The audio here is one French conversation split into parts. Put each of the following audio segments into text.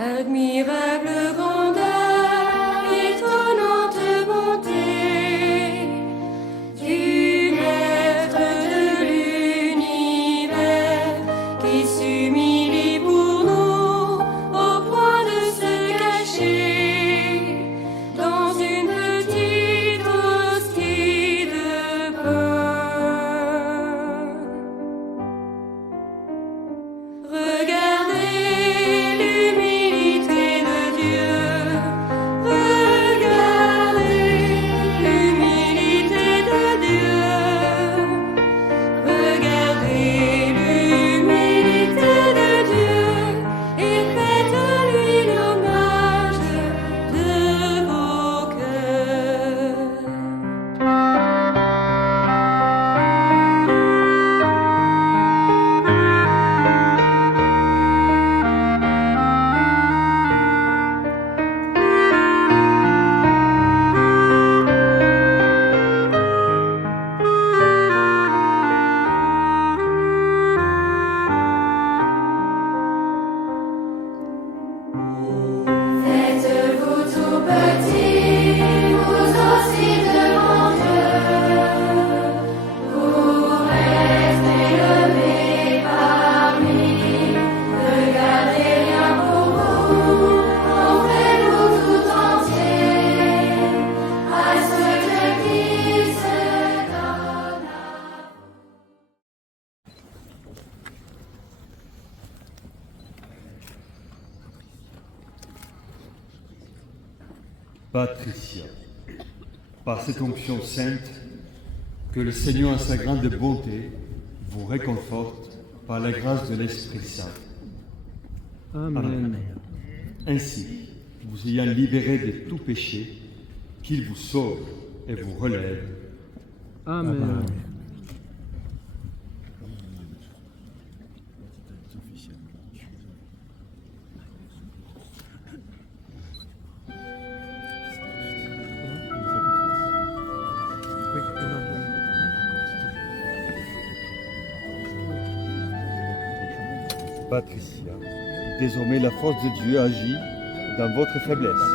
Admirable grandeur, étonnante bonté du Maître de l'univers qui s'humilie pour nous au point de se cacher dans une petite hostie de pain. Regardez l'humilité de Dieu, regardez l'humilité de Dieu, regardez l'humilité de Dieu et faites-lui l'hommage de vos cœurs. Faites-vous tout petit, vous aussi devant Dieu, pour être élevé par lui. Regardez rien pour vous, offrez-vous tout entier à ce qui se donne. Patricia, par cette onction sainte, que le Seigneur en sa grande bonté vous réconforte par la grâce de l'Esprit Saint. Amen. Ainsi, vous ayant libéré de tout péché, qu'il vous sauve et vous relève. Amen. Patricia, désormais la force de Dieu agit dans votre faiblesse.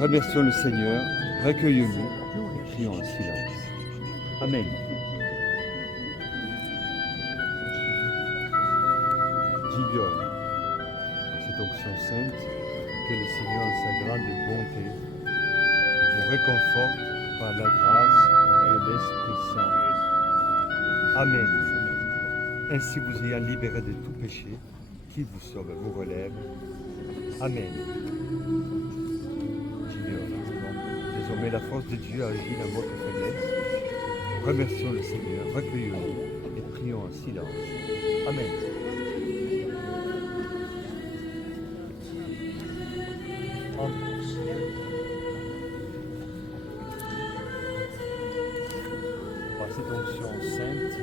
Remercions le Seigneur, recueillons-nous et prions en silence. Amen. Gideon, par cette onction sainte, que le Seigneur en sa grande bonté vous réconforte par la grâce de l'Esprit Saint. Amen. Ainsi vous ayant libéré de tout péché, qu'il vous sauve et vous relève. Amen. Gideon, désormais la force de Dieu agit dans votre faiblesse. Remercions le Seigneur, recueillons-nous et prions en silence. Amen. Par cette onction sainte,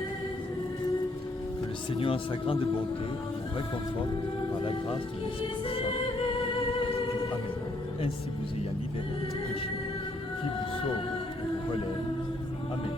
que le Seigneur en sa grande bonté vous réconforte par la grâce de l'Esprit Saint. Amen. Ainsi vous ayant libéré de tout péché, qui vous sauve et vous relève. Amen.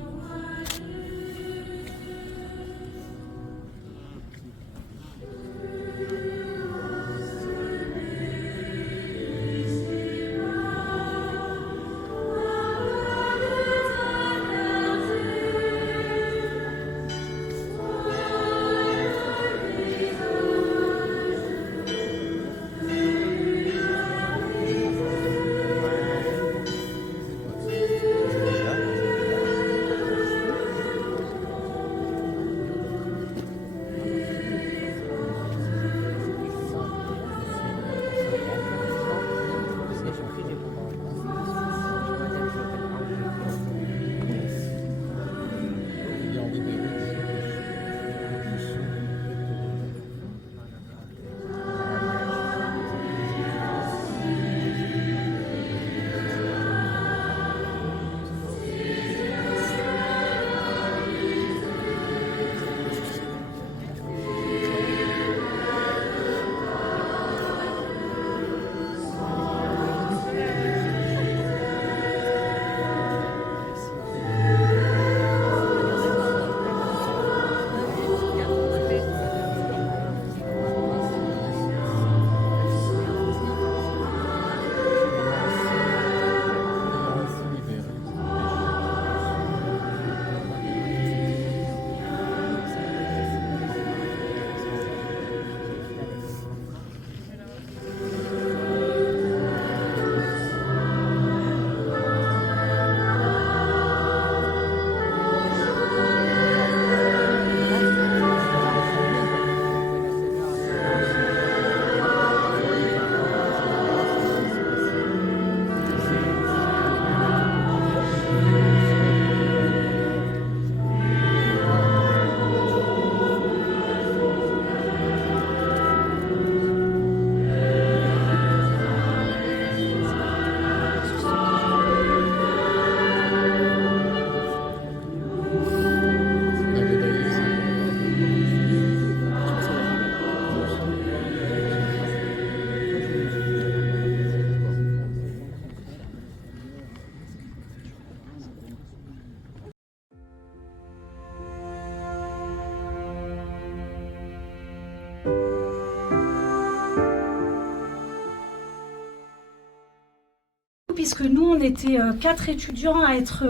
Puisque nous, on était 4 étudiants à être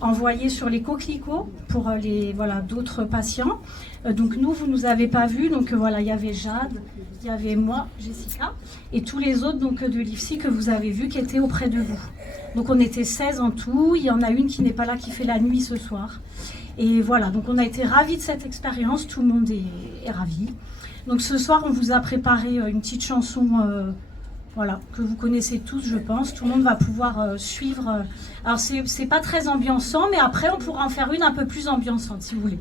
envoyés sur les coquelicots pour d'autres patients. Donc nous, vous nous avez pas vus. Donc voilà, il y avait Jade, il y avait moi, Jessica, et tous les autres donc de l'IFSI que vous avez vus qui étaient auprès de vous. Donc on était 16 en tout. Il y en a une qui n'est pas là, qui fait la nuit ce soir. Et voilà, donc on a été ravis de cette expérience. Tout le monde est ravi. Donc ce soir, on vous a préparé une petite chanson. Voilà, que vous connaissez tous, je pense. Tout le monde va pouvoir suivre. Alors, c'est pas très ambiançant, mais après, on pourra en faire une un peu plus ambiançante, si vous voulez.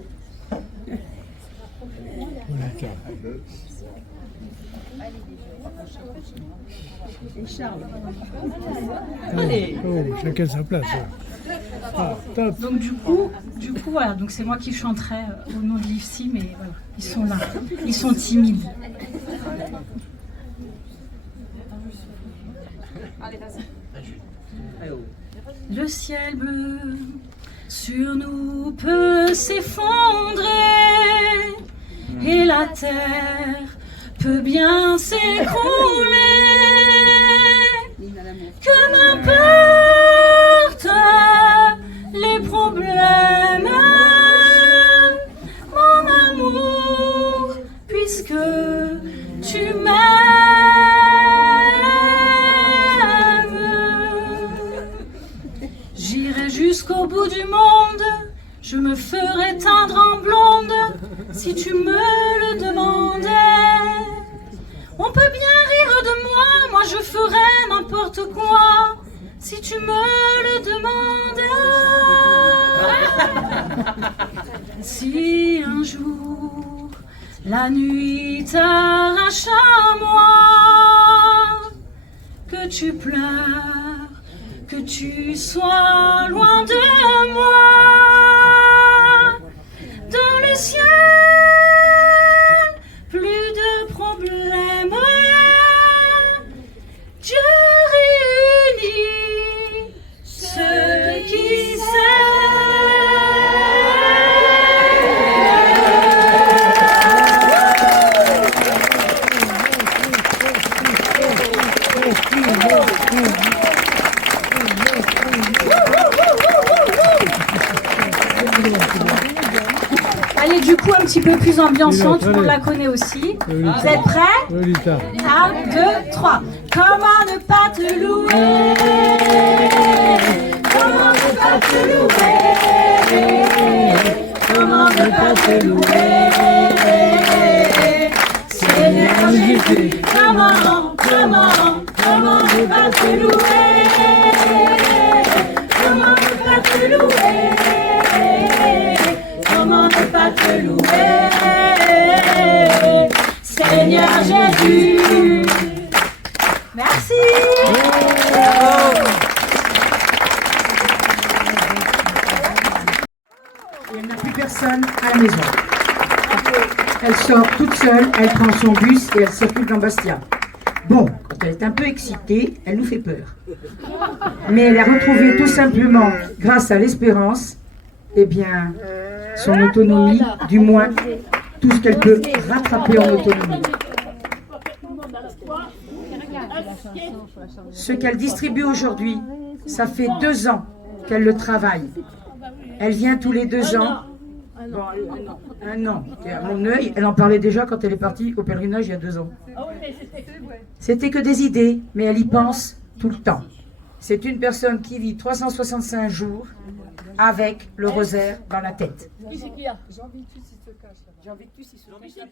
Allez. Oh, chacun sa place. Ah, top. Donc, du coup, voilà. Donc, c'est moi qui chanterai au nom de l'IFSI, mais voilà, ils sont là. Ils sont timides. Le ciel bleu sur nous peut s'effondrer et la terre peut bien s'écrouler. Que m'importe les problèmes, mon amour, puisque tu m'aimes. J'irai jusqu'au bout du monde, je me ferai teindre en blonde, si tu me le demandais. On peut bien rire de moi je ferai n'importe quoi, si tu me le demandais. Si un jour la nuit t'arrache à moi, que tu pleures, que tu sois loin de moi, dans le ciel, plus de problèmes, Dieu réunit ceux qui Allez, du coup, un petit peu plus ambiançant, tout le monde la connaît aussi. Vous êtes prêts? 1, 2, 3. Comment ne pas te louer? Comment ne pas te louer? Comment ne pas te louer? Seigneur Jésus, comment ne pas te louer? Comment ne pas te louer? Comment ne pas te louer, Seigneur Jésus. Merci. Il n'y a plus personne à la maison. Elle sort toute seule, elle prend son bus et elle circule dans Bastia. Bon, quand elle est un peu excitée, elle nous fait peur. Mais elle a retrouvé tout simplement, grâce à l'espérance, eh bien, son autonomie, du moins tout ce qu'elle peut rattraper en autonomie. Ce qu'elle distribue aujourd'hui, ça fait 2 ans qu'elle le travaille. Elle vient tous les 2 ans. Bon, 1 an. À mon œil, elle en parlait déjà quand elle est partie au pèlerinage il y a 2 ans. C'était que des idées, mais elle y pense tout le temps. C'est une personne qui vit 365 jours avec le rosaire dans la tête. Jean Victus, il se cache.